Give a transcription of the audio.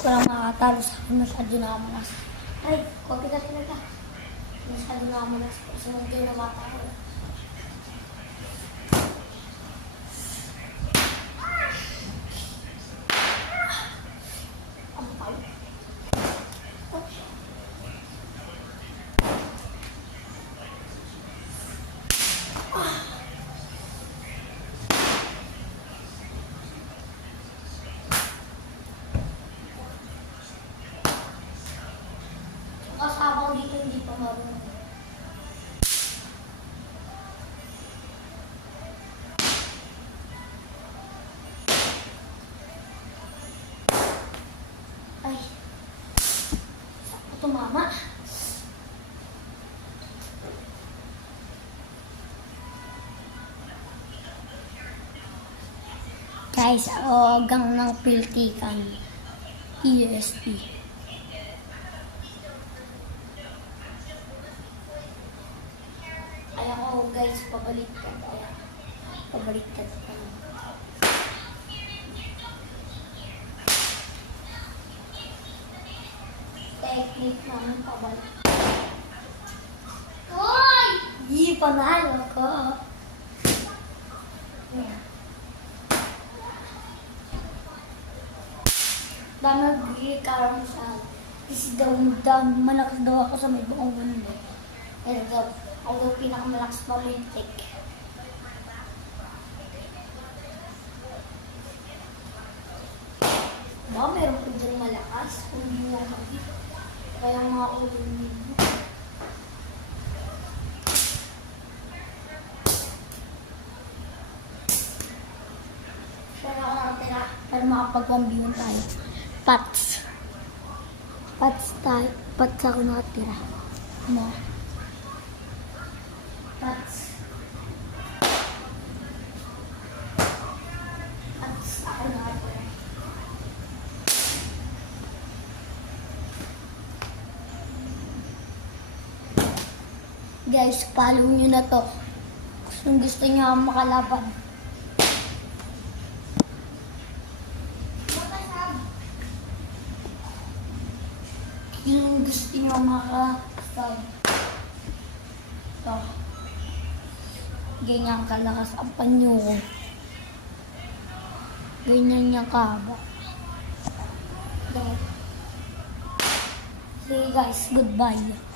Walang makakatalo sa akin. Masyado nakamalas. Ay, kopi ka talaga. Masyado nakamalas. Sunod din na bata ko. Kasabang dito hindi pa marunong. Ay, saan ko tumama? Guys, hanggang ng piltikan. ESP. Ayan ko guys, pabaliktad. Ayan. Pabaliktad ka. Technique namin pabaliktad. Uy! Di, panalo ko. Ayan. Dami nag-i-karoon sa kasi malakas daw ako sa may buong mundo. Kaya daw, ako daw pinakamalakas pamintik. Ba, meron po dyan malakas. Hindi mo kami. Kaya mga ulo nito. Siya na ako nakatira para makapag-1v1 tayo. Pats tayo. Pats ako nakatira. Mo. Pats ako nakatira. Guys, follow nyo na to. Kung gusto nyo makalaban. Yung gusto nyo makasab. Ito. Ganyan kalakas ang panyo ko. Ganyan niya kaba. Sige guys, goodbye.